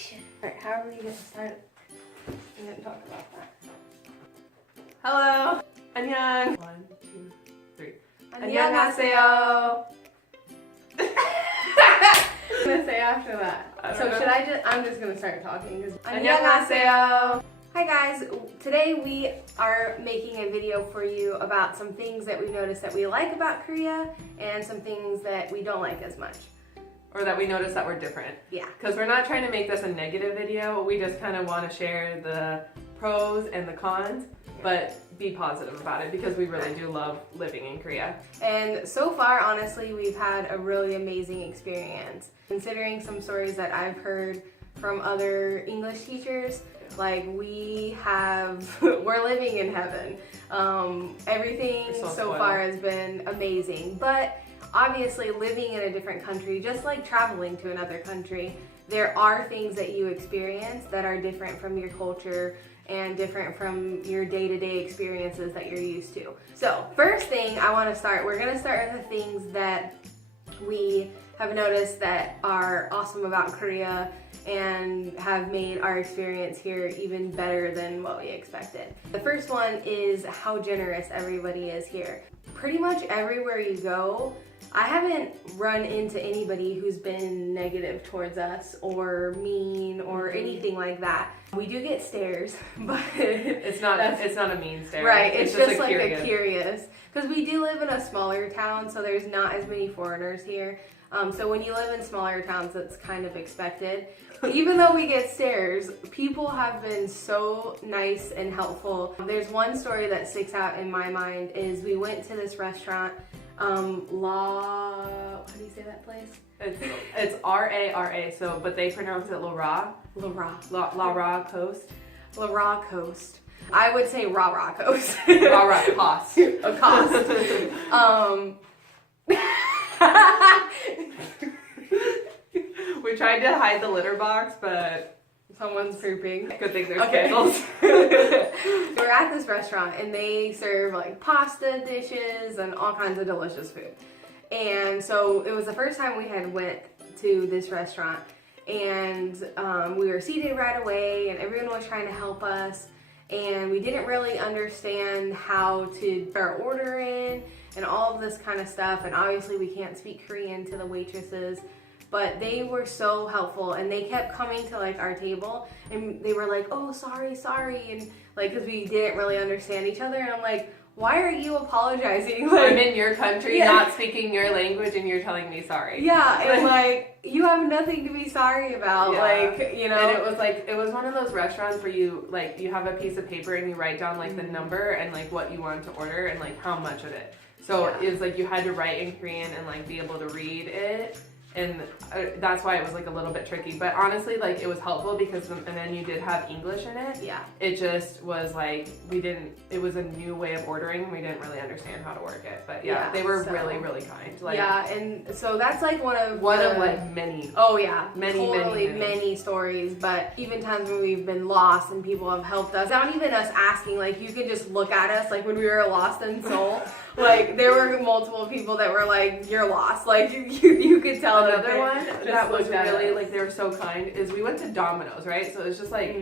Action. Alright, how are we gonna start? We didn't talk about that. Hello! Annyeong! 1, 2, 3. Annyeonghaseyo! I'm gonna say after that. I'm just gonna start talking. Annyeonghaseyo! Hi guys, today we are making a video for you about some things that we've noticed that we like about Korea and some things that we don't like as much. Or that we noticed that we're different. Yeah. Because we're not trying to make this a negative video, we just kind of want to share the pros and the cons, but be positive about it because we really do love living in Korea. And so far, honestly, we've had a really amazing experience. Considering some stories that I've heard from other English teachers, like we're living in heaven. Everything so far has been amazing, but obviously living in a different country, just like traveling to another country, there are things that you experience that are different from your culture and different from your day-to-day experiences that you're used to. So first thing we're gonna start with the things that we have noticed that are awesome about Korea and have made our experience here even better than what we expected. The first one is how generous everybody is here. Pretty much everywhere you go, I haven't run into anybody who's been negative towards us or mean or anything like that. We do get stares, but it's not a mean stare. Right, it's just like a curious. Because we do live in a smaller town, so there's not as many foreigners here. So when you live in smaller towns, that's kind of expected. Even though we get stares, people have been so nice and helpful. There's one story that sticks out in my mind is we went to this restaurant, how do you say that place? It's R-A-R-A, but they pronounce it La Ra. La Ra. La Ra Coast. La Ra Coast. I would say Ra Ra Coast. Ra Ra Cost. A cost. We tried to hide the litter box, but someone's pooping. Good thing there's candles. We're at this restaurant and they serve like pasta dishes and all kinds of delicious food. And so it was the first time we had went to this restaurant, and we were seated right away and everyone was trying to help us, and we didn't really understand how to put our order in and all of this kind of stuff, and obviously we can't speak Korean to the waitresses. But they were so helpful, and they kept coming to like our table and they were like, oh, sorry, and like, because we didn't really understand each other, and I'm like, why are you apologizing? Like, I'm in your country, not speaking your language, and you're telling me sorry. Yeah, and like, you have nothing to be sorry about, like, you know. And it was one of those restaurants where you have a piece of paper and you write down like the number and like what you want to order and like how much of it. So it was like you had to write in Korean and like be able to read it. And that's why it was like a little bit tricky, but honestly, like, it was helpful because the menu did have English in it. Yeah. It just was like it was a new way of ordering. We didn't really understand how to work it, but they were really, really kind. Like, yeah, and so that's like one of like many. Oh yeah, many stories. But even times when we've been lost and people have helped us, not even us asking. Like, you could just look at us, like when we were lost in Seoul. Like, there were multiple people that were like, you're lost. Like, you could tell. Another one that was really, like, they were so kind is we went to Domino's, right? So it was just like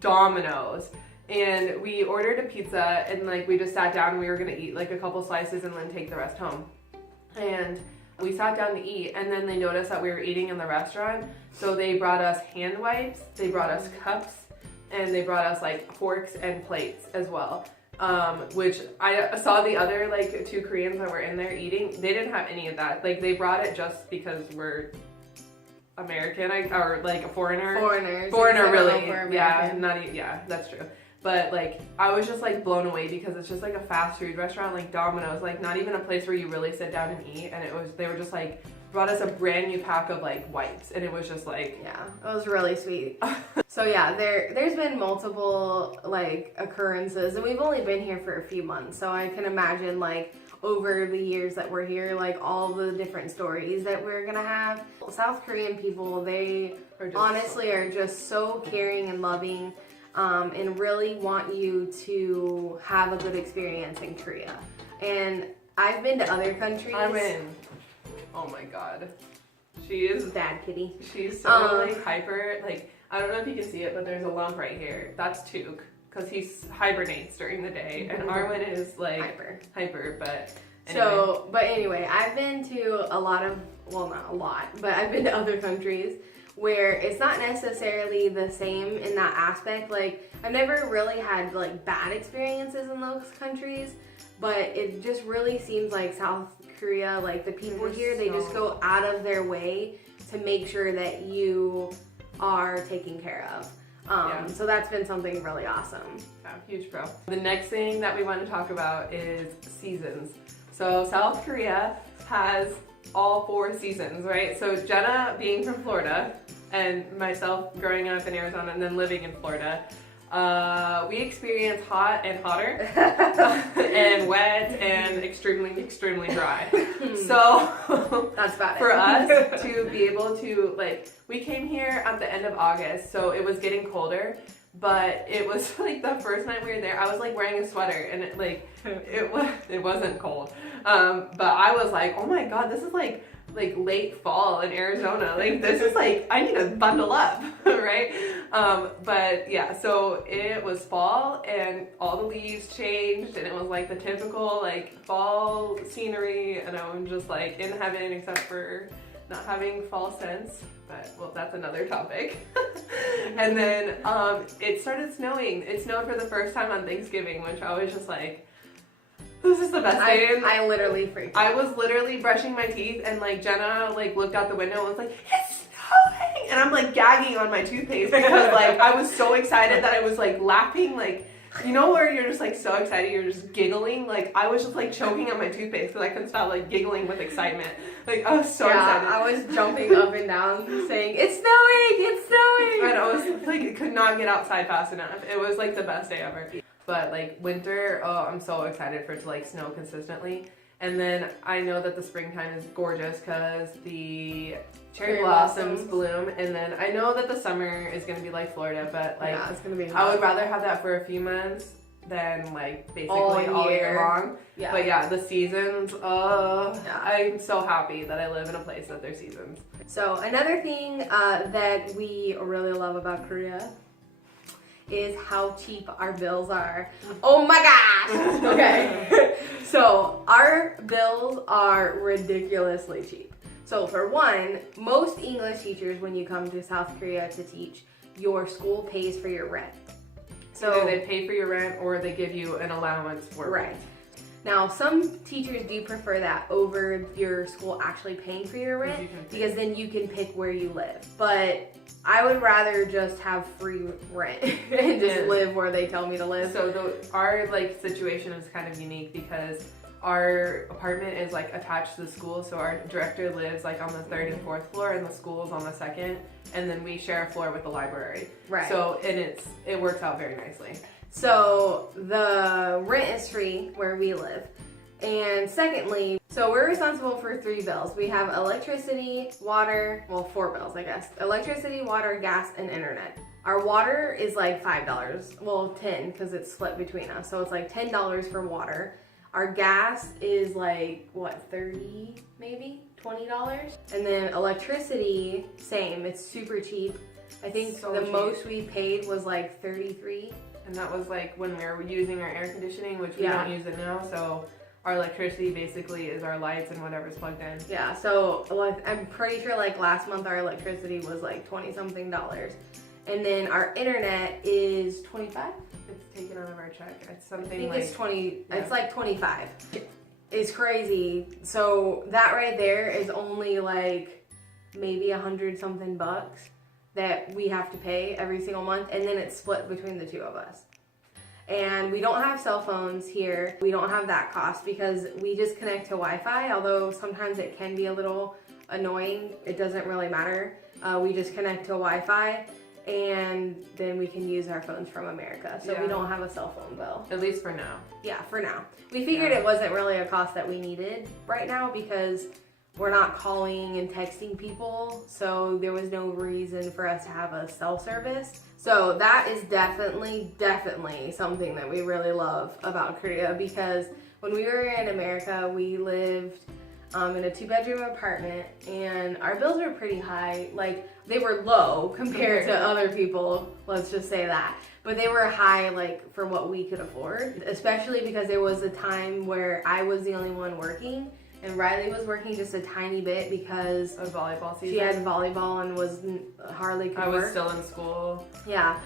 Domino's. And we ordered a pizza and like we just sat down and we were gonna eat like a couple slices and then take the rest home. And we sat down to eat, and then they noticed that we were eating in the restaurant. So they brought us hand wipes, they brought us cups, and they brought us like forks and plates as well. Which I saw the other like two Koreans that were in there eating, they didn't have any of that. Like, they brought it just because we're American, or like a foreigner. Foreigner, really. Yeah, that's true. But like, I was just like blown away because it's just like a fast food restaurant, like Domino's, like not even a place where you really sit down and eat. And they were just like, brought us a brand new pack of like wipes, and it was just like, yeah, it was really sweet. So yeah, there's been multiple like occurrences, and we've only been here for a few months, so I can imagine like over the years that we're here, like all the different stories that we're gonna have. South Korean people, they honestly are just so caring and loving, and really want you to have a good experience in Korea. And I've been to other countries. Oh my god. She is bad kitty. She's so like hyper. Like, I don't know if you can see it, but there's a lump right here. That's Took, because he hibernates during the day, and Arwen is like hyper. But anyway. So, but anyway, I've been to a lot of, well, not a lot, but I've been to other countries where it's not necessarily the same in that aspect. Like, I've never really had like bad experiences in those countries, but it just really seems like South Korea, like the people here, they just go out of their way to make sure that you are taken care of. So that's been something really awesome. Yeah, huge pro. The next thing that we want to talk about is seasons. So South Korea has all 4 seasons, right? So Jenna being from Florida and myself growing up in Arizona and then living in Florida, we experience hot and hotter and wet and extremely dry. So that's about for us to be able to, like, we came here at the end of August, so it was getting colder, but it was like the first night we were there, I was like wearing a sweater and it wasn't cold. But I was like, oh my god, this is like late fall in Arizona. Like, this is like, I need to bundle up, right? But yeah, so it was fall and all the leaves changed and it was like the typical like fall scenery, and I'm just like in heaven except for not having fall scents, but well, that's another topic. And then it started snowing. It snowed for the first time on Thanksgiving, which I was just like, this is the best day. I literally freaked out. I was literally brushing my teeth and like Jenna like looked out the window and was like, it's snowing! And I'm like gagging on my toothpaste because like I was so excited that I was like laughing, like, you know where you're just like so excited you're just giggling? Like, I was just like choking on my toothpaste because I couldn't stop like giggling with excitement. Like, I was so excited. I was jumping up and down saying, it's snowing, it's snowing! And I was like, could not get outside fast enough. It was like the best day ever. But like winter, oh, I'm so excited for it to like snow consistently. And then I know that the springtime is gorgeous because the cherry blossoms bloom. And then I know that the summer is going to be like Florida, but like, yeah, it's gonna be hot. I would rather have that for a few months than like basically all year long. Yeah. But yeah, the seasons, I'm so happy that I live in a place that there's seasons. So another thing that we really love about Korea is how cheap our bills are. Oh my gosh! Okay. So our bills are ridiculously cheap. So for one, most English teachers, when you come to South Korea to teach, your school pays for your rent. So either they pay for your rent or they give you an allowance for rent. Right. Now, some teachers do prefer that over your school actually paying for your rent because then you can pick where you live. But I would rather just have free rent and just live where they tell me to live. So our like situation is kind of unique because our apartment is like attached to the school. So our director lives like on the 3rd and 4th floor and the school is on the 2nd. And then we share a floor with the library. Right. So, and it works out very nicely. So the rent is free where we live. And secondly, so we're responsible for 3 bills. We have electricity, water, well, 4 bills, I guess. Electricity, water, gas, and internet. Our water is like $5, well, 10 because it's split between us. So it's like $10 for water. Our gas is like, what, 30 maybe? $20? And then electricity, same, it's super cheap. I think so the most we paid was like 33. And that was like when we were using our air conditioning, which we don't use it now. So our electricity basically is our lights and whatever's plugged in. Yeah, so like I'm pretty sure like last month our electricity was like $20-something. And then our internet is 25. It's taken out of our check. It's something I think like, it's 20. Yeah. It's like 25. It's crazy. So that right there is only like maybe $100-something that we have to pay every single month, and then it's split between the 2 of us. And we don't have cell phones here. We don't have that cost because we just connect to Wi-Fi, although sometimes it can be a little annoying. It doesn't really matter. We just connect to Wi-Fi, and then we can use our phones from America. So we don't have a cell phone bill. At least for now. Yeah, for now. We figured it wasn't really a cost that we needed right now because we're not calling and texting people, so there was no reason for us to have a cell service. So that is definitely something that we really love about Korea because when we were in America, we lived in a 2-bedroom apartment, and our bills were pretty high. Like, they were low compared to other people, let's just say that. But they were high, like, for what we could afford, especially because there was a time where I was the only one working, and Riley was working just a tiny bit because of volleyball season. She had volleyball and was hardly could work. I was still in school. Yeah.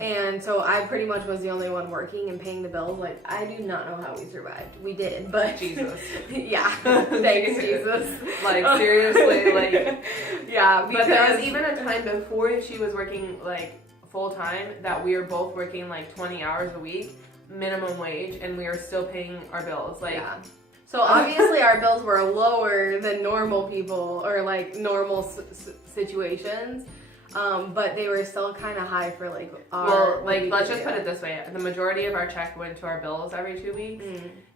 And so I pretty much was the only one working and paying the bills. Like, I do not know how we survived. We did, but Jesus. Yeah. Thanks, Jesus. Like, seriously, like. Yeah. But there was even a time before she was working like full time that we were both working like 20 hours a week, minimum wage, and we were still paying our bills. Like. Yeah. So obviously our bills were lower than normal people or like normal situations, but they were still kind of high for like our. Well, like let's just put it this way: the majority of our check went to our bills every 2 weeks,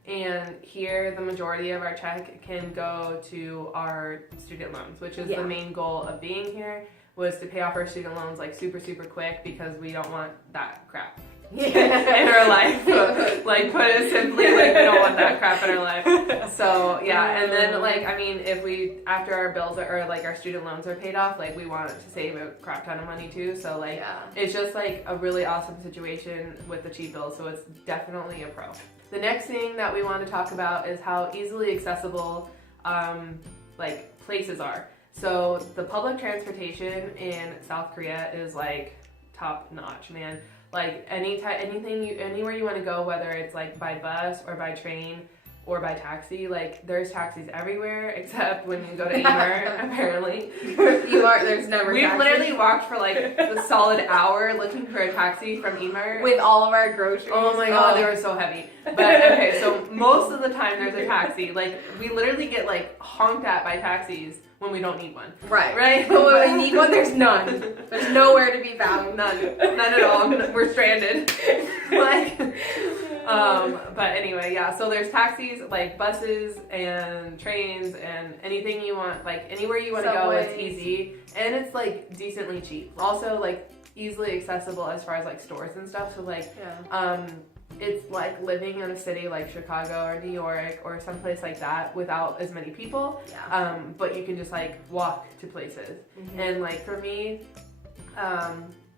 and here the majority of our check can go to our student loans, which is the main goal of being here, was to pay off our student loans like super quick because we don't want that crap. In our life. Like, put it simply, like, we don't want that crap in our life. So yeah, and then like, I mean, if we, after our bills or like our student loans are paid off, like we want to save a crap ton of money too. So like, it's just like a really awesome situation with the cheap bills. So it's definitely a pro. The next thing that we want to talk about is how easily accessible like places are. So the public transportation in South Korea is like top notch, man. Like anywhere you want to go, whether it's like by bus or by train or by taxi, like there's taxis everywhere except when you go to Emer, apparently. There's never We've taxis. literally walked for like a solid hour looking for a taxi from Emer. With all of our groceries. Oh my god, they were so heavy. But okay, so most of the time there's a taxi. Like, we literally get like honked at by taxis when we don't need one. Right. But when we need one, there's none. There's nowhere to be found. None at all. We're stranded. Like, but anyway, yeah. So there's taxis, like buses and trains and anything you want, like anywhere you want to go, it's easy and it's like decently cheap. Also, like easily accessible as far as like stores and stuff. So like, it's like living in a city like Chicago or New York or someplace like that without as many people. But you can just like walk to places. And like for me,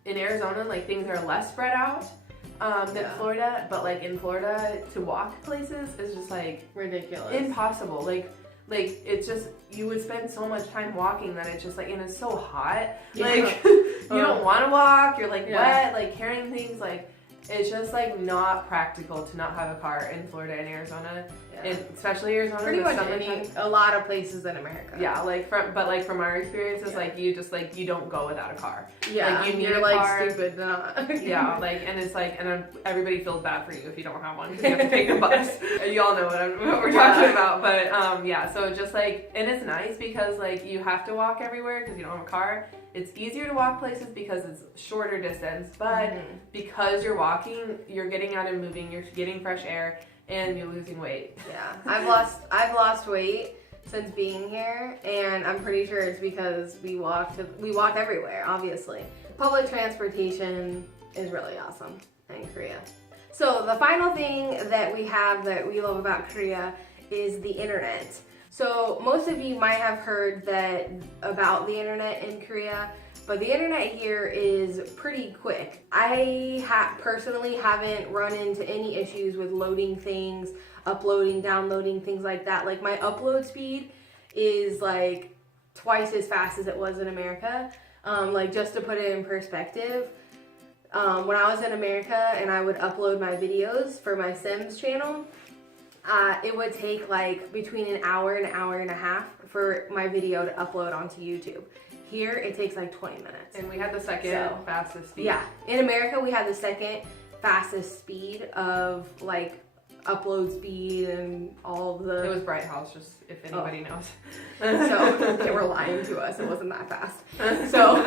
in Arizona, like things are less spread out than Florida. But like in Florida, to walk places is just like ridiculous, impossible. Like it's just, you would spend so much time walking that it's just like, and it's so hot. Like you don't want to walk. You're like wet, like carrying things like. It's just like not practical to not have a car in Florida and Arizona, and especially Arizona. Pretty much a lot of places in America. Yeah, like from our experiences, like you just like you don't go without a car. Yeah, like, you're like car. Stupid not. Yeah, like and it's like and everybody feels bad for you if you don't have one because you have to take the bus. You all know what we're talking about, but yeah. So just like, and it's nice because like you have to walk everywhere because you don't have a car. It's easier to walk places because it's shorter distance, but because you're walking, you're getting out and moving, you're getting fresh air, and you're losing weight. Yeah, I've lost weight since being here, and I'm pretty sure it's because we walk everywhere, obviously. Public transportation is really awesome in Korea. So the final thing that we have that we love about Korea is the internet. So most of you might have heard about the internet in Korea, but the internet here is pretty quick. I personally haven't run into any issues with loading things, uploading, downloading, things like that. Like my upload speed is like twice as fast as it was in America. Like just to put it in perspective, when I was in America and I would upload my videos for my Sims channel, it would take like between an hour and a half for my video to upload onto YouTube. Here, it takes like 20 minutes. And we had the second fastest speed. Yeah, in America, we had the second fastest speed of like upload speed and all of the... It was Bright House, just if anybody knows. So they were lying to us. It wasn't that fast. So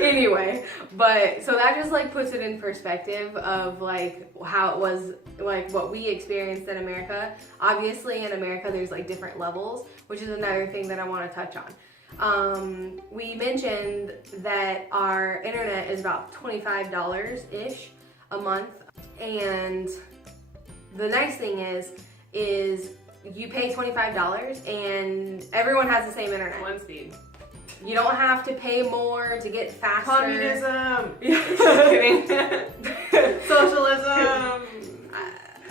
anyway, but so that just like puts it in perspective of like how it was, like what we experienced in America. Obviously in America there's like different levels, which is another thing that I want to touch on. We mentioned that our internet is about $25-ish a month, and the nice thing is you pay $25 and everyone has the same internet. One speed. You don't have to pay more to get faster. Communism. Just kidding. Socialism.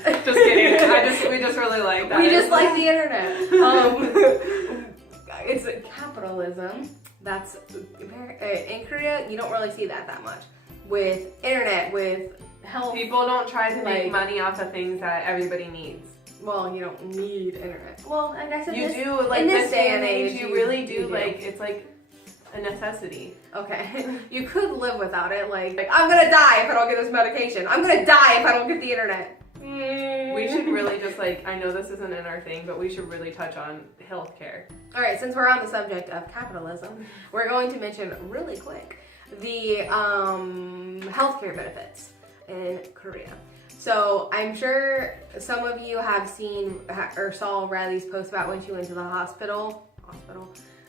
Just kidding. We just really like that. We just like the internet. It's capitalism. That's in Korea. You don't really see that much with internet, with health. People don't try to make money off of things that everybody needs. Well, you don't need internet. Well, I guess you do. Like in this day and age, you really do. Like it's like a necessity. Okay. You could live without it. Like I'm gonna die if I don't get this medication. I'm gonna die if I don't get the internet. We should really just I know this isn't in our thing, but we should really touch on healthcare. All right, since we're on the subject of capitalism, we're going to mention really quick the healthcare benefits in Korea. So I'm sure some of you have seen or saw Riley's post about when she went to the hospital.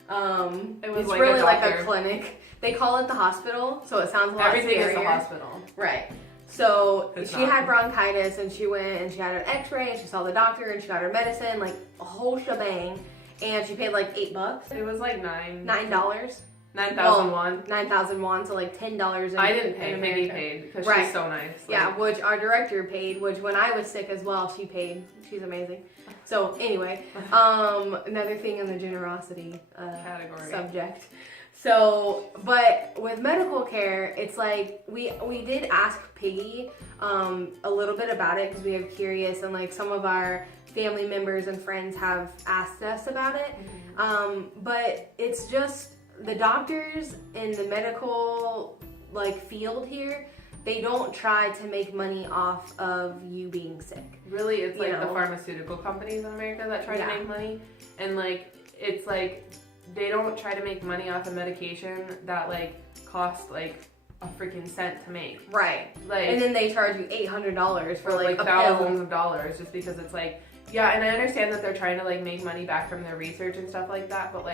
It was it's really like a clinic. They call it the hospital, so it sounds a lot Everything scarier. Is the hospital. Right. So it's she not. had bronchitis and she went and she had an x-ray and she saw the doctor and she got her medicine, like a whole shebang. And she paid like $8. It was like $9. 9,000 won. 9,000 won, so like $10 I didn't pay. Peggy paid because she's so nice. Yeah, which our director paid, which when I was sick as well, she paid. She's amazing. So anyway, another thing in the generosity category subject. So, but with medical care, it's like we did ask Piggy a little bit about it because we are curious, and like some of our family members and friends have asked us about it. But it's just the doctors in the medical field here, they don't try to make money off of you being sick. Really, it's like the pharmaceutical companies in America that try to make money, and it's they don't try to make money off a medication that costs a freaking cent to make. Right. And then they charge you $800 for a thousands of dollars just because it's yeah, and I understand that they're trying to make money back from their research and stuff like that, but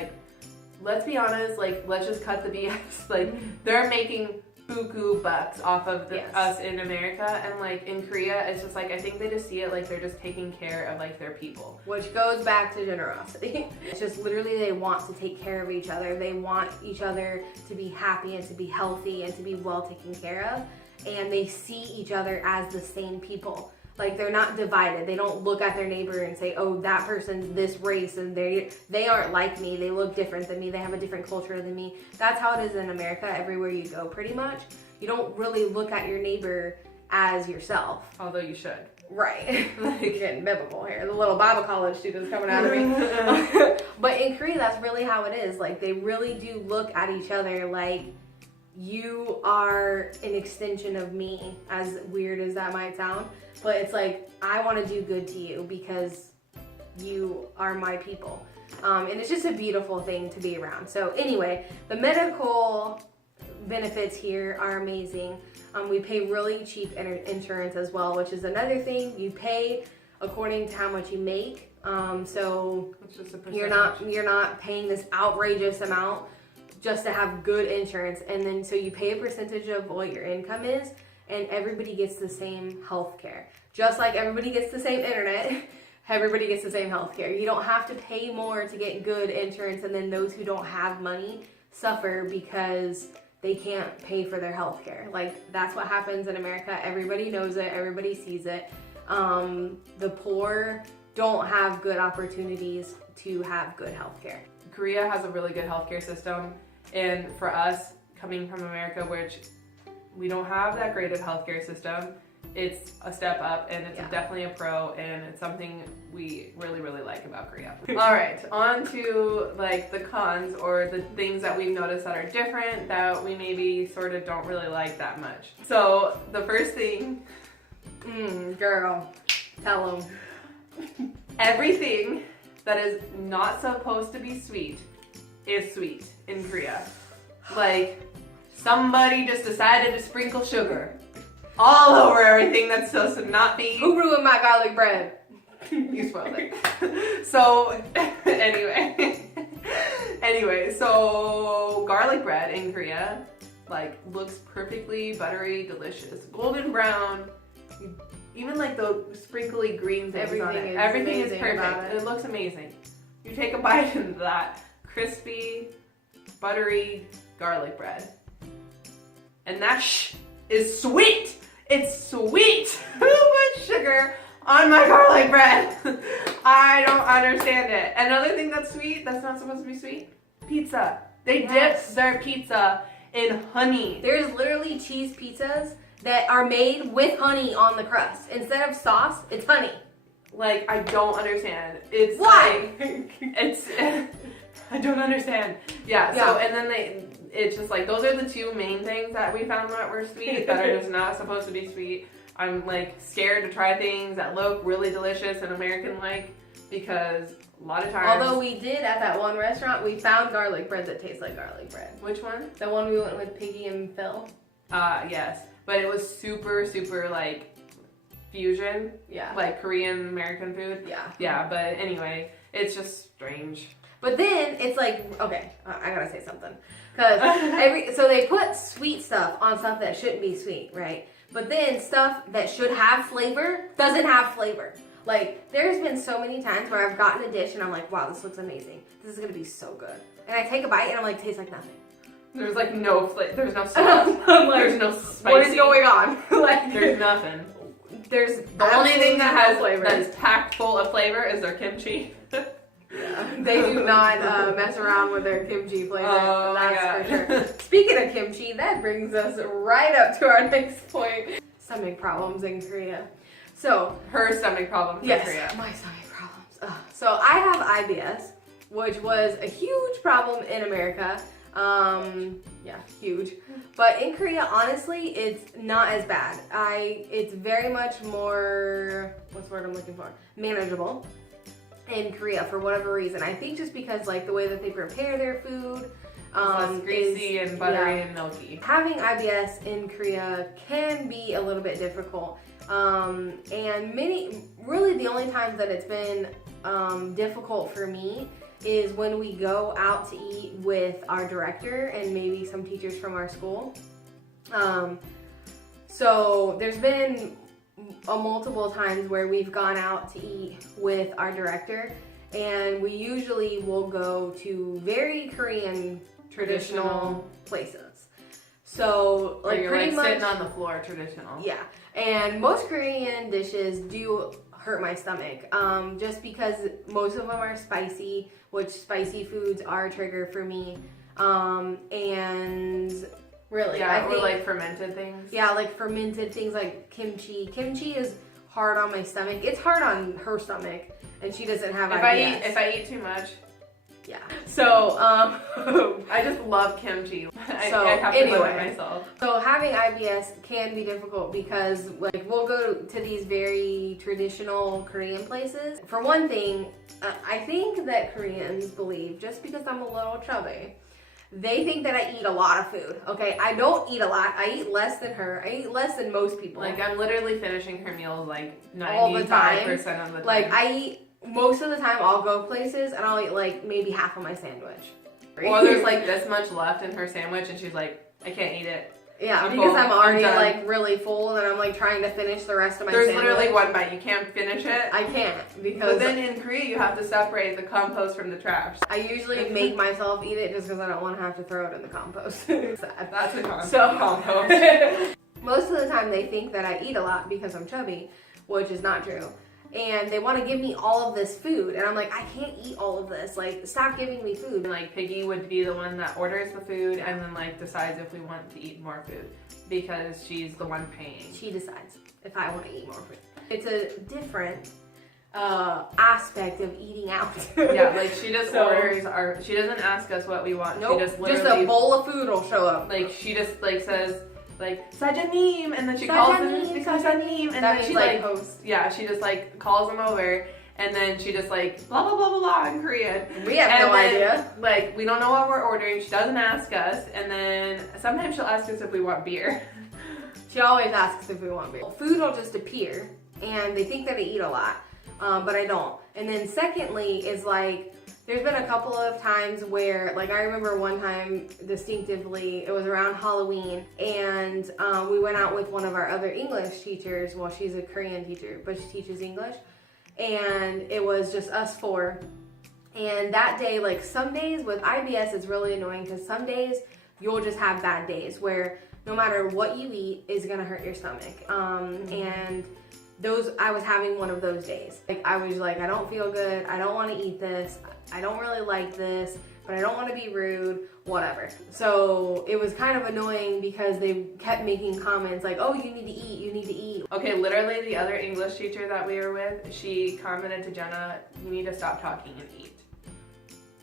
let's be honest, let's just cut the BS. They're making buku bucks off of us in America, and in Korea, it's just I think they just see it they're just taking care of their people. Which goes back to generosity. It's just literally they want to take care of each other. They want each other to be happy and to be healthy and to be well taken care of, and they see each other as the same people. They're not divided. They don't look at their neighbor and say, oh, that person's this race and they aren't like me. They look different than me. They have a different culture than me. That's how it is in America everywhere you go pretty much. You don't really look at your neighbor as yourself. Although you should. Right. Getting biblical here. The little Bible college students coming out of me. But in Korea, that's really how it is. They really do look at each other like you are an extension of me, as weird as that might sound. But it's I want to do good to you because you are my people. And it's just a beautiful thing to be around. So anyway, the medical benefits here are amazing. We pay really cheap insurance as well, which is another thing. You pay according to how much you make. So it's just a you're not paying this outrageous amount just to have good insurance. And then so you pay a percentage of what your income is, and everybody gets the same health care. Just like everybody gets the same internet, everybody gets the same health care. You don't have to pay more to get good insurance, and then those who don't have money suffer because they can't pay for their health care. That's what happens in America. Everybody knows it. Everybody sees it. The poor don't have good opportunities to have good health care. Korea has a really good healthcare system, and for us, coming from America, which we don't have that great of healthcare system, it's a step up, and it's definitely a pro, and it's something we really, really like about Korea. All right, on to the cons, or the things that we've noticed that are different that we maybe sort of don't really like that much. So the first thing, girl, tell them. Everything that is not supposed to be sweet is sweet in Korea. Somebody just decided to sprinkle sugar all over everything that's supposed to not be. Who ruined my garlic bread? You spoiled it. So anyway, so garlic bread in Korea looks perfectly buttery, delicious, golden brown, Even like the sprinkly green things on it. Everything is perfect. It looks amazing. You take a bite into that crispy, buttery garlic bread. And that is sweet. It's sweet. Who put sugar on my garlic bread? I don't understand it. Another thing that's sweet, that's not supposed to be sweet, pizza. They dip their pizza in honey. There's literally cheese pizzas that are made with honey on the crust. Instead of sauce, it's honey. Like, I don't understand. It's why? Like, it's, I don't understand. Yeah, so, and then it's just like, those are the two main things that we found that were sweet, that are just not supposed to be sweet. I'm like scared to try things that look really delicious and American-like, because a lot of times... Although we did at that one restaurant, we found garlic bread that tastes like garlic bread. Which one? The one we went with Piggy and Phil. Yes. But it was super, super like fusion. Yeah. Like Korean American food. Yeah. Yeah, but anyway, it's just strange. But then it's like, okay, I gotta say something. Because so they put sweet stuff on stuff that shouldn't be sweet, right? But then stuff that should have flavor doesn't have flavor. Like, there's been so many times where I've gotten a dish and I'm like, wow, this looks amazing. This is gonna be so good. And I take a bite and I'm like, tastes like nothing. There's like no flavor. There's no sauce. Like, there's no spicy. What is going on? Like, there's nothing. There's the only thing that has flavor, that is packed full of flavor, is their kimchi. Yeah, they do not mess around with their kimchi flavor. Oh, that's for sure. Speaking of kimchi, that brings us right up to our next point: stomach problems in Korea. So her stomach problems in Korea. My stomach problems. So I have IBS, which was a huge problem in America. Yeah, huge. But in Korea, honestly, it's not as bad. It's very much more, what's the word I'm looking for? Manageable in Korea for whatever reason. I think just because like the way that they prepare their food, less greasy and buttery and milky. Having IBS in Korea can be a little bit difficult. And really the only times that it's been difficult for me is when we go out to eat with our director and maybe some teachers from our school. So there's been multiple times where we've gone out to eat with our director, and we usually will go to very Korean traditional places. So like you're pretty much sitting on the floor traditional. Yeah, and most Korean dishes do hurt my stomach, just because most of them are spicy, which spicy foods are a trigger for me, and really, yeah, I think, or like fermented things. Yeah, like fermented things like kimchi. Kimchi is hard on my stomach. It's hard on her stomach, and she doesn't have IBS. If I eat too much. Yeah. So, I just love kimchi. I have to do it myself. So having IBS can be difficult because like we'll go to these very traditional Korean places. For one thing, I think that Koreans believe just because I'm a little chubby, they think that I eat a lot of food. Okay, I don't eat a lot. I eat less than her. I eat less than most people. Like I'm literally finishing her meals like 95% of the time. Like I eat. Most of the time I'll go places and I'll eat like maybe half of my sandwich. Or there's like this much left in her sandwich and she's like, I can't eat it. Yeah, because I'm already like really full and I'm like trying to finish the rest of my sandwich. There's literally one bite. You can't finish it. I can't because... But then in Korea you have to separate the compost from the trash. I usually make myself eat it just because I don't want to have to throw it in the compost. Sad. That's a compost. Most of the time they think that I eat a lot because I'm chubby, which is not true. And they want to give me all of this food. And I'm like, I can't eat all of this. Like, stop giving me food. And like, Piggy would be the one that orders the food and then like decides if we want to eat more food because she's the one paying. She decides if I want to eat more food. It's a different aspect of eating out. Yeah, like she just orders she doesn't ask us what we want. Nope, she just a bowl of food will show up. Like, she just like says, like sajanim, and then she calls him sajanim, and then she like host. Yeah, she just like calls him over, and then she just like blah blah blah blah blah in Korean. We have no idea. Like we don't know what we're ordering. She doesn't ask us, and then sometimes she'll ask us if we want beer. She always asks if we want beer. Food will just appear, and they think that I eat a lot, but I don't. And then secondly is like There's been a couple of times where, like, I remember one time distinctively, it was around Halloween, and we went out with one of our other English teachers. Well, she's a Korean teacher, but she teaches English, and it was just us four. And that day, like, some days with IBS, it's really annoying because some days you'll just have bad days where no matter what you eat is gonna hurt your stomach. And I was having one of those days. Like, I was like, I don't feel good, I don't want to eat this, I don't really like this, but I don't want to be rude, whatever. So it was kind of annoying because they kept making comments like, oh, you need to eat, you need to eat. Okay, literally the other English teacher that we were with, she commented to Jenna, you need to stop talking and eat.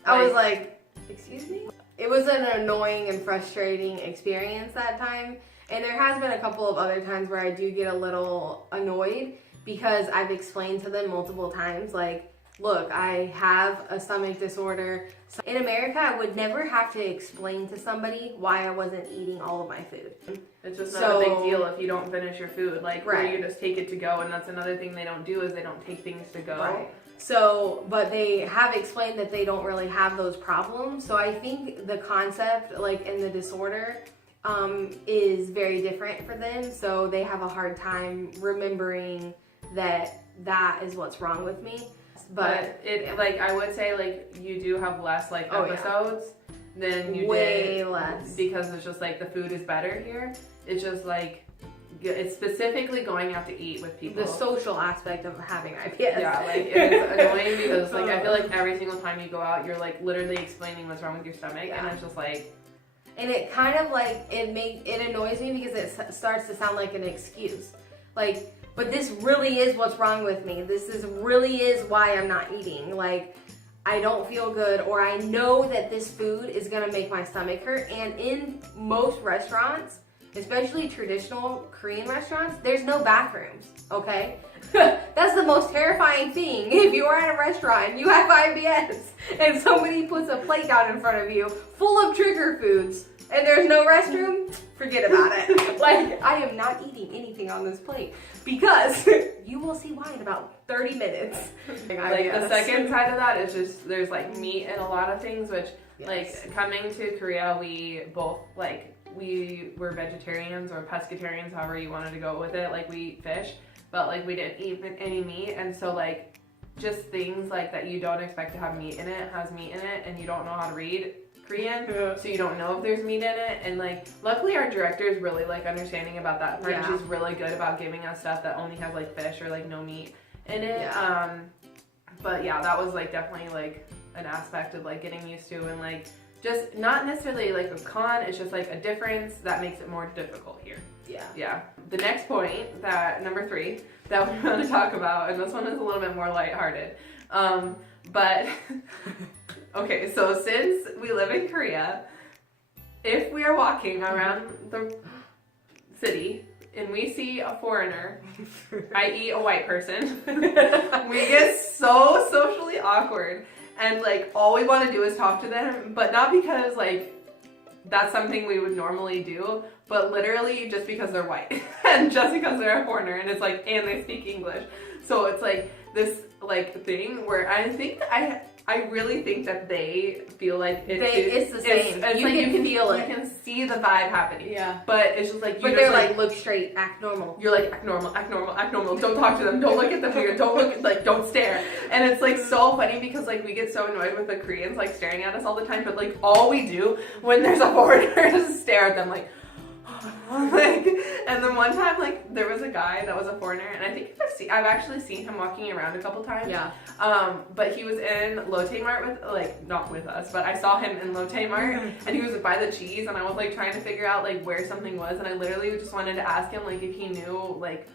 I was like, excuse me? It was an annoying and frustrating experience that time. And there has been a couple of other times where I do get a little annoyed because I've explained to them multiple times, like, look, I have a stomach disorder. So in America, I would never have to explain to somebody why I wasn't eating all of my food. It's just not a big deal if you don't finish your food. Like, right. Or you just take it to go, and that's another thing they don't do is they don't take things to go. Right. So, but they have explained that they don't really have those problems. So I think the concept, like, in the disorder, is very different for them. So they have a hard time remembering that that is what's wrong with me. But it, like, I would say, like, you do have less, like, episodes than you way did. Less. Because it's just, like, the food is better here. It's just, like, it's specifically going out to eat with people. The social aspect of having IBS. Yeah, like, it's annoying because, like, I feel like every single time you go out, you're, like, literally explaining what's wrong with your stomach. Yeah. And it's just, like... And it kind of, like, it annoys me because it starts to sound like an excuse. Like... But this really is what's wrong with me. Really is why I'm not eating. Like, I don't feel good, or I know that this food is gonna make my stomach hurt. And in most restaurants, especially traditional Korean restaurants, there's no bathrooms, okay? That's the most terrifying thing. If you are at a restaurant and you have IBS and somebody puts a plate down in front of you full of trigger foods and there's no restroom, forget about it. Like, I am not eating anything on this plate because you will see why in about 30 minutes. Like, the second side of that is just, there's, like, meat in a lot of things, which, like, coming to Korea, we both, like, we were vegetarians or pescatarians, however you wanted to go with it. Like, we eat fish, but, like, we didn't eat any meat, and so, like, just things, like, that you don't expect to have meat in it, has meat in it, and you don't know how to read Korean, so you don't know if there's meat in it. And, like, luckily our director is really, like, understanding about that part. She's really good about giving us stuff that only has, like, fish or, like, no meat in it. But yeah, that was, like, definitely, like, an aspect of, like, getting used to, and, like, just not necessarily, like, a con, it's just, like, a difference that makes it more difficult here. Yeah. The next point, number 3, that we want to talk about, and this one is a little bit more lighthearted, but okay, so since we live in Korea, if we are walking around the city and we see a foreigner, i.e. a white person, we get so socially awkward, and, like, all we want to do is talk to them, but not because, like, that's something we would normally do, but literally just because they're white and just because they're a foreigner, and it's like, and they speak English. So it's like this, like, thing where I think that I really think that they feel like it's the same. It's you like can feel it. You can see the vibe happening. Yeah. But it's just like, they're like, look straight, act normal. You're like, act normal, act normal, act normal. Don't talk to them. Don't look at them weird. Don't look, like, don't stare. And it's, like, so funny because, like, we get so annoyed with the Koreans, like, staring at us all the time. But, like, all we do when there's a foreigner is stare at them, like, like, and then one time, like, there was a guy that was a foreigner, and I think I've actually seen him walking around a couple times. Yeah. But he was in Lotte Mart with, like, not with us, but I saw him in Lotte Mart, and he was by the cheese, and I was, like, trying to figure out, like, where something was, and I literally just wanted to ask him, like, if he knew, like,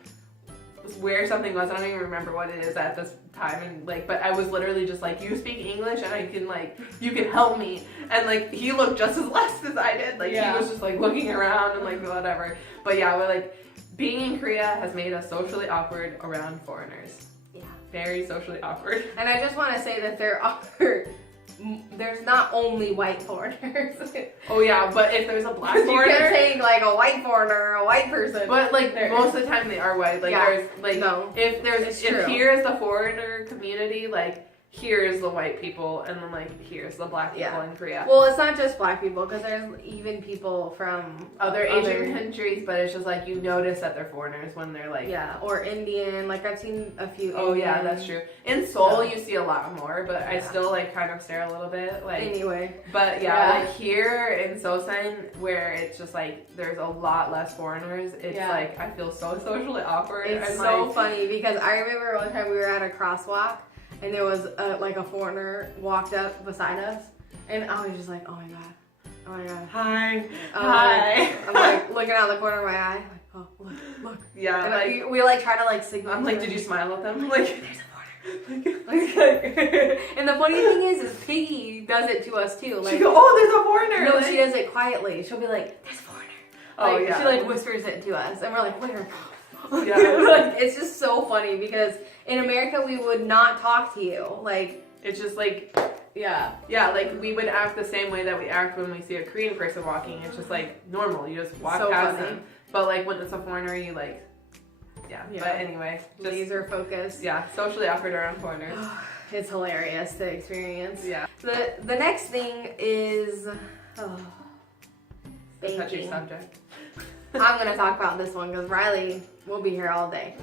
where something was. I don't even remember what it is at this time, and, like, but I was literally just like, you speak English and I can, like, you can help me. And, like, he looked just as lost as I did. Like, he was just, like, looking around and, like, whatever. But yeah, we're, like, being in Korea has made us socially awkward around foreigners. Yeah. Very socially awkward. And I just want to say that there's not only white foreigners. Oh yeah, but if there's a black foreigner, you can take, like, a white foreigner or a white person. But, like, most of the time they are white. Like, there's, like, no, if here is the foreigner community, like, here's the white people, and then like here's the black people in Korea. Well, it's not just black people, because there's even people from other Asian countries, but it's just like you notice that they're foreigners when they're like or Indian. Like I've seen a few. Oh yeah, that's true. In Seoul, you see a lot more, but I still like kind of stare a little bit. Like anyway, but like here in Sosan, where it's just like there's a lot less foreigners. It's like I feel so socially awkward. It's so funny because I remember one time we were at a crosswalk. And there was like a foreigner walked up beside us, and I was just like, oh my god, hi. I'm like looking out the corner of my eye, like, oh look. Yeah, and like we like try to like signal. I'm like, did you smile at them? Like, there's a foreigner. And the funny thing is Piggy does it to us too. Like, she goes, oh, there's a foreigner. No, like, she does it quietly. She'll be like, there's a foreigner. Like, she like whispers it to us, and we're like, where? Yeah. Like, it's just so funny because in America we would not talk to you. Like, it's just like like we would act the same way that we act when we see a Korean person walking. It's just like normal. You just walk past them. But like when it's a foreigner, you like But anyway, just laser focus. Yeah, socially awkward around foreigners. It's hilarious to experience. Yeah. The next thing is a touchy subject. I'm gonna talk about this one because Riley will be here all day.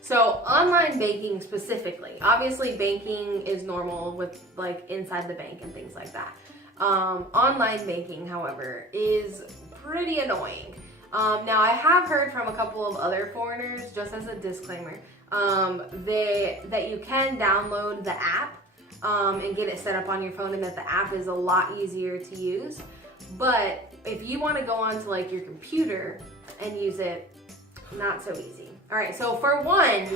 So online banking specifically, obviously banking is normal with like inside the bank and things like that. Online banking, however, is pretty annoying. Now I have heard from a couple of other foreigners, just as a disclaimer, that you can download the app and get it set up on your phone, and that the app is a lot easier to use. But if you want to go onto like your computer and use it, not so easy. All right, so for one,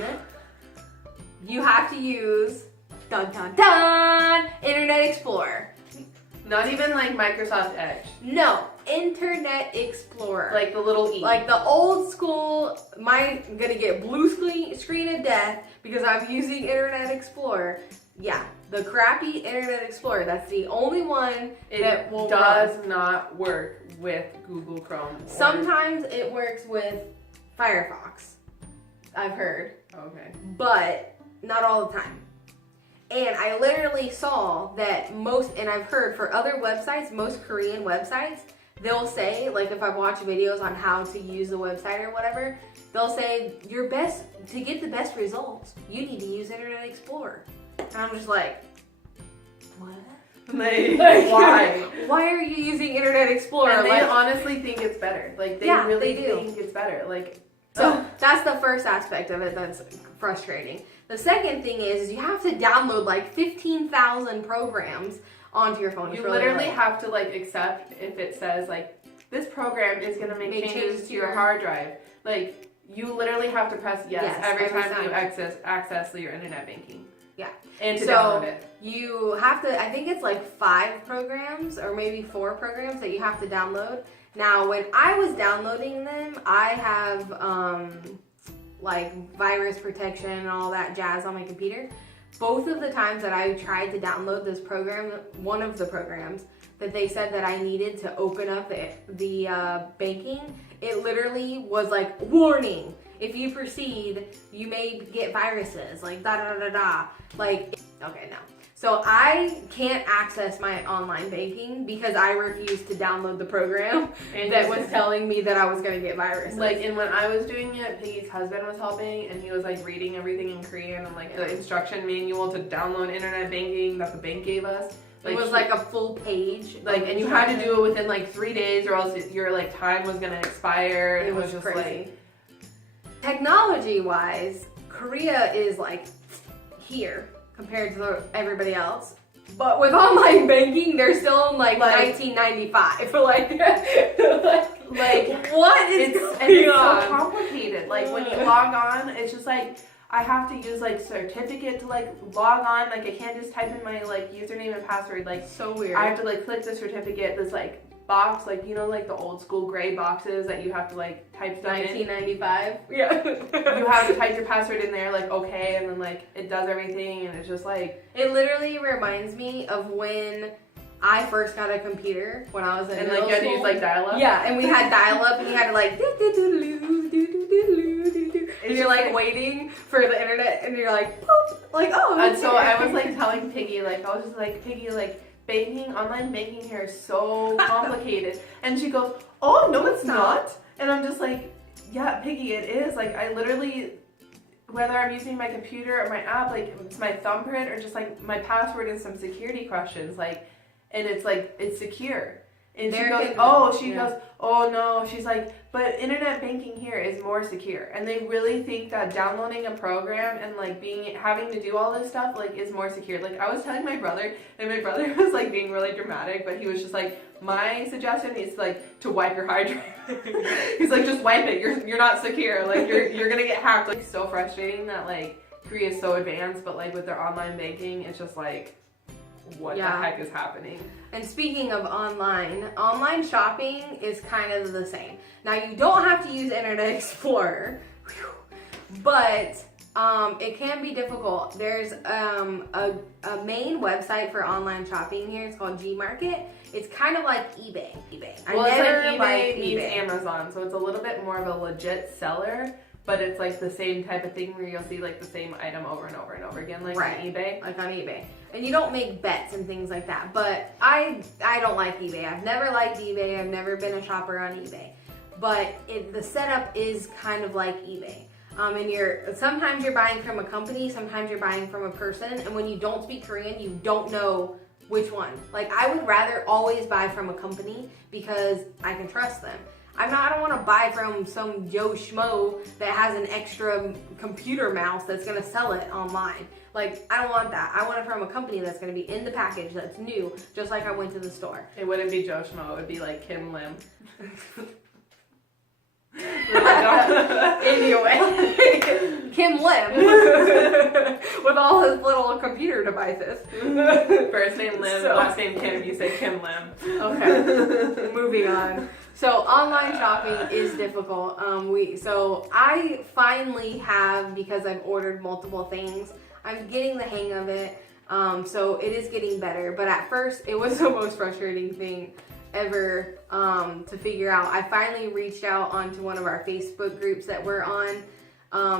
you have to use Internet Explorer. Not even like Microsoft Edge. No, Internet Explorer. Like the little E. Like the old school, I'm gonna get blue screen of death because I'm using Internet Explorer. Yeah, the crappy Internet Explorer. That's the only one that will does not work with Google Chrome. Sometimes it works with Firefox, I've heard. Okay. But not all the time. And I literally saw that and I've heard for other websites, most Korean websites, they'll say, like if I watch videos on how to use the website or whatever, they'll say, to get the best results, you need to use Internet Explorer. And I'm just like, what? Like, why? Why are you using Internet Explorer? And they honestly think it's better. Like, they really think it's better. Like, so that's the first aspect of it that's frustrating. The second thing is you have to download like 15,000 programs onto your phone. You literally have to like accept if it says like, this program is going to make changes to your hard drive. Like, you literally have to press yes every time you access your internet banking. Yeah. And to download it. You have to, I think it's like 5 programs or maybe 4 programs that you have to download. Now, when I was downloading them, I have like virus protection and all that jazz on my computer. Both of the times that I tried to download this program, one of the programs that they said that I needed to open up the banking, it literally was like, warning, if you proceed, you may get viruses, like da-da-da-da-da. Like, okay, no. So I can't access my online banking because I refused to download the program that was telling me that I was going to get viruses. Like, and when I was doing it, Piggy's husband was helping, and he was like reading everything in Korean and like the instruction manual to download internet banking that the bank gave us. Like, it was like a full page. Like, and you had to do it within like 3 days or else your like time was going to expire. It was just crazy. Like, technology-wise, Korea is like here compared to everybody else. But with online banking, they're still in like 1995. Like what is and it's so complicated. Like when you log on, it's just like I have to use like certificate to like log on. Like I can't just type in my like username and password. Like so weird. I have to like click the certificate. This like box, like you know, like the old school gray boxes that you have to like type stuff 1995. Yeah. You have to type your password in there, like okay, and then like it does everything, and it's just like it literally reminds me of when I first got a computer when I was in middle school. And like you had to use like dial-up. Yeah, and we had dial-up, and you had to like and you're like waiting for the internet, and you're like, poop. Like, oh. And so I was like telling Piggy, like, I was just like, Piggy, like, online banking here is so complicated. And she goes, oh, no, it's not. And I'm just like, yeah, Piggy, it is. Like, I literally, whether I'm using my computer or my app, like, it's my thumbprint or just like my password and some security questions, like, and it's like, it's secure. And she goes, oh no, she's like, but internet banking here is more secure. And they really think that downloading a program and like having to do all this stuff like is more secure. Like I was telling my brother, and my brother was like being really dramatic, but he was just like, my suggestion is like to wipe your hard drive. He's like, just wipe it. You're not secure. Like you're gonna get hacked. Like it's so frustrating that like Korea is so advanced, but like with their online banking, it's just like, what the heck is happening? And speaking of online shopping is kind of the same. Now you don't have to use Internet Explorer, but it can be difficult. There's a main website for online shopping here. It's called Gmarket. It's kind of like eBay. Well, it's like eBay meets Amazon, so it's a little bit more of a legit seller. But it's like the same type of thing where you'll see like the same item over and over and over again, like on eBay. Like on eBay. And you don't make bets and things like that. But I don't like eBay. I've never liked eBay. I've never been a shopper on eBay. But the setup is kind of like eBay. And sometimes you're buying from a company, sometimes you're buying from a person. And when you don't speak Korean, you don't know which one. Like I would rather always buy from a company because I can trust them. I don't want to buy from some Joe Schmo that has an extra computer mouse that's going to sell it online. Like, I don't want that. I want it from a company that's going to be in the package, that's new, just like I went to the store. It wouldn't be Joe Schmo. It would be like Kim Lim. Anyway, Kim Lim with all his little computer devices. First name Lim, last name Kim. You say Kim Lim. Okay, moving on. So online shopping is difficult. So I finally have, because I've ordered multiple things, I'm getting the hang of it. So it is getting better. But at first, it was the most frustrating thing ever to figure out. I finally reached out onto one of our Facebook groups that we're on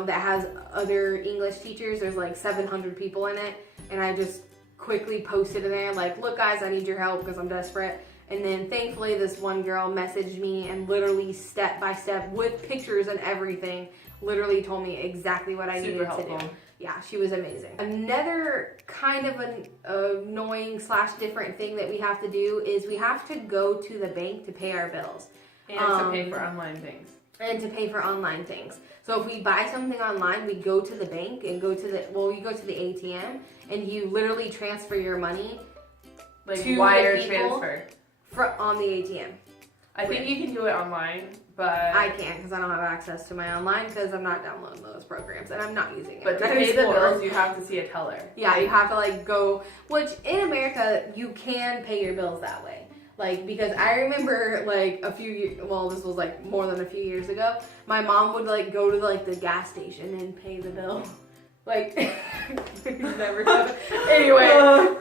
that has other English teachers. There's like 700 people in it. And I just quickly posted in there like, look guys, I need your help because I'm desperate. And then thankfully this one girl messaged me and literally step by step with pictures and everything literally told me exactly what I needed to do. Yeah, she was amazing. Another kind of an annoying / different thing that we have to do is we have to go to the bank to pay our bills. And to pay for online things. So if we buy something online, we go to the bank and you go to the ATM and you literally transfer your money like wire transfer. On the ATM. I think you can do it online, but I can't because I don't have access to my online because I'm not downloading those programs and I'm not using it. But to pay the bills, you have to see a teller. Yeah, you have to like go, which in America, you can pay your bills that way. Like, because I remember like this was like more than a few years ago, my mom would like go to like the gas station and pay the bill. Like, never done it. Anyway.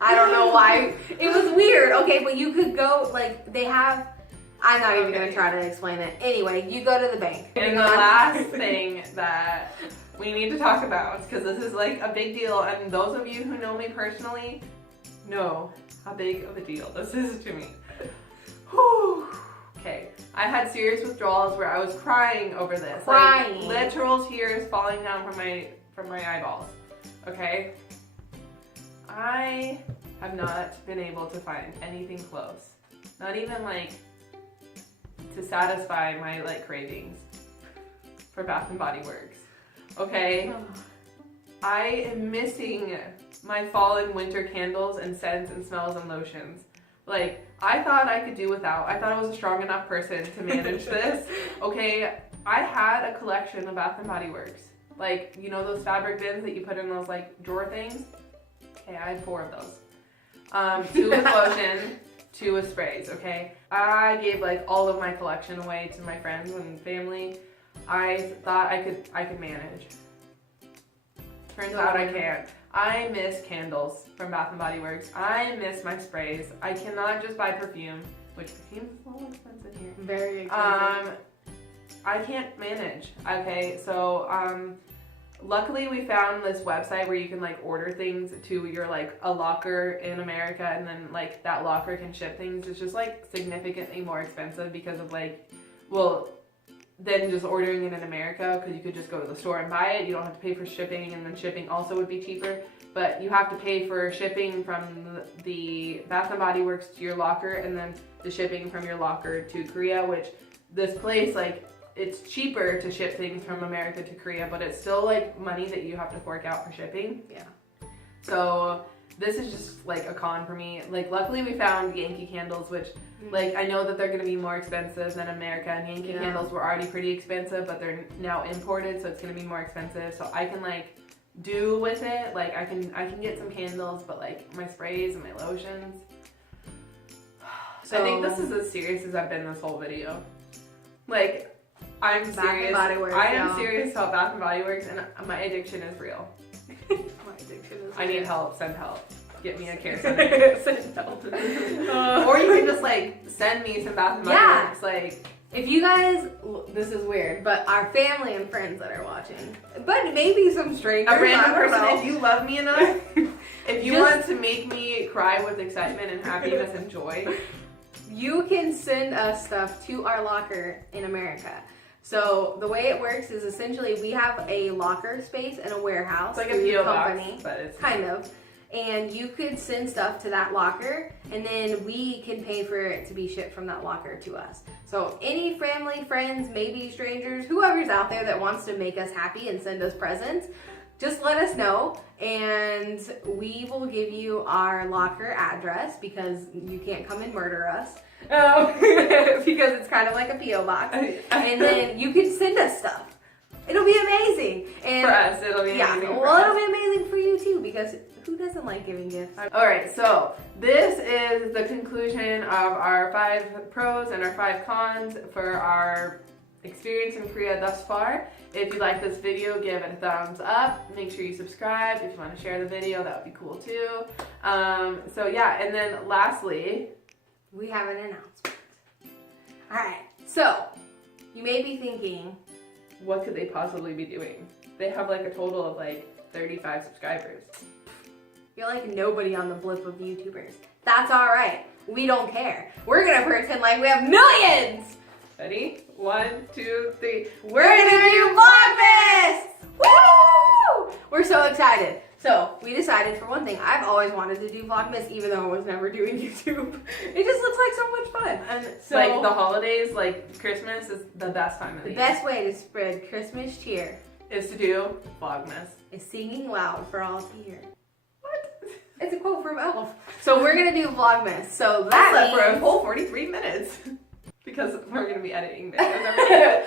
I don't know why. It was weird. Okay, but you could go, like, I'm not even going to try to explain it. Anyway, you go to the bank. And the last thing that we need to talk about, because this is like a big deal, and those of you who know me personally know how big of a deal this is to me. Whew. Okay, I had serious withdrawals where I was crying over this. Like, literal tears falling down from my eyeballs. Okay? I have not been able to find anything close. Not even like to satisfy my like cravings for Bath and Body Works. Okay? I am missing my fall and winter candles and scents and smells and lotions. Like, I thought I could do without. I thought I was a strong enough person to manage this. Okay, I had a collection of Bath and Body Works. Like, you know those fabric bins that you put in those like drawer things? Okay, I had 4 of those. 2 with lotion, 2 with sprays, okay? I gave like all of my collection away to my friends and family. I thought I could manage. Turns out I can't. I miss candles from Bath and Body Works. I miss my sprays. I cannot just buy perfume, which perfume is a little expensive here. Very expensive. I can't manage. Okay, so luckily we found this website where you can like order things to your like a locker in America, and then like that locker can ship things. It's just like significantly more expensive because of like, well, than just ordering it in America, because you could just go to the store and buy it. You don't have to pay for shipping, and then shipping also would be cheaper. But you have to pay for shipping from the Bath & Body Works to your locker, and then the shipping from your locker to Korea, which this place, like, it's cheaper to ship things from America to Korea, but it's still like money that you have to fork out for shipping. Yeah. So this is just like a con for me. Like, luckily we found Yankee candles, which like, I know that they're going to be more expensive than America, and Yankee candles were already pretty expensive, but they're now imported, so it's going to be more expensive. So I can like do with it, like I can get some candles, but like my sprays and my lotions. So I think this is as serious as I've been this whole video. Like, I'm serious. I am serious about Bath & Body Works, and my addiction is real. My addiction is I need help. Send help. Get me a care center. Send help. Or you can just like send me some Bath & Body Works. Like, if you guys, this is weird, but our family and friends that are watching, but maybe some strangers, a random person, if you love me enough, if you want to make me cry with excitement and happiness and joy, you can send us stuff to our locker in America. So the way it works is essentially we have a locker space in a warehouse. It's like a P.O. box, but it's kind of. And you could send stuff to that locker, and then we can pay for it to be shipped from that locker to us. So any family, friends, maybe strangers, whoever's out there that wants to make us happy and send us presents, just let us know, and we will give you our locker address, because you can't come and murder us. Because it's kind of like a P.O. box. And then you can send us stuff. It'll be amazing. And for us, it'll be amazing. Well, it'll be amazing for you too, because who doesn't like giving gifts? Alright, so this is the conclusion of our 5 pros and our 5 cons for our experience in Korea thus far. If you like this video, give it a thumbs up. Make sure you subscribe. If you want to share the video, that would be cool too. So yeah, and then lastly, we have an announcement. Alright, so you may be thinking, what could they possibly be doing? They have like a total of like 35 subscribers. You're like nobody on the blip of YouTubers. That's alright. We don't care. We're gonna pretend like we have millions! Ready? 1, 2, 3. We're gonna do Vlogmas! Woo! We're so excited. So, we decided, for one thing, I've always wanted to do Vlogmas, even though I was never doing YouTube. It just looks like so much fun. And so, like the holidays, like Christmas is the best time of the year. The best way to spread Christmas cheer is to do Vlogmas. Is singing loud for all to hear. What? It's a quote from Elf. So we're gonna do Vlogmas. So that means... for a whole 43 minutes. Because we're going to be editing videos.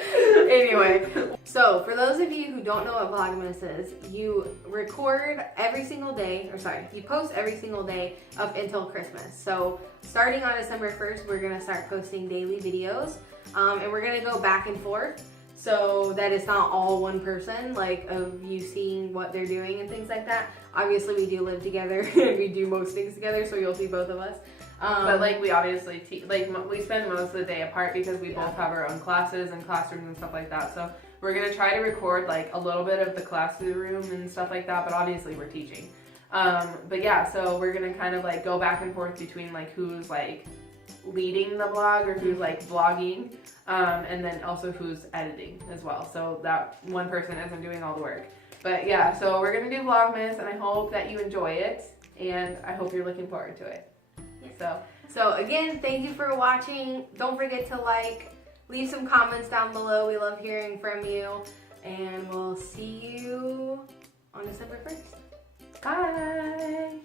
Anyway, so for those of you who don't know what Vlogmas is, you record every single day, you post every single day up until Christmas. So starting on December 1st, we're going to start posting daily videos, and we're going to go back and forth so that it's not all one person, like of you seeing what they're doing and things like that. Obviously, we do live together and we do most things together, so you'll see both of us. But like we obviously we spend most of the day apart because we both have our own classes and classrooms and stuff like that. So we're gonna try to record like a little bit of the classroom and stuff like that. But obviously we're teaching. But yeah, so we're gonna kind of like go back and forth between like who's like leading the vlog or who's like vlogging, and then also who's editing as well. So that one person isn't doing all the work. But yeah, so we're gonna do Vlogmas, and I hope that you enjoy it, and I hope you're looking forward to it. So again, thank you for watching. Don't forget to leave some comments down below. We love hearing from you, and we'll see you on December 1st. Bye!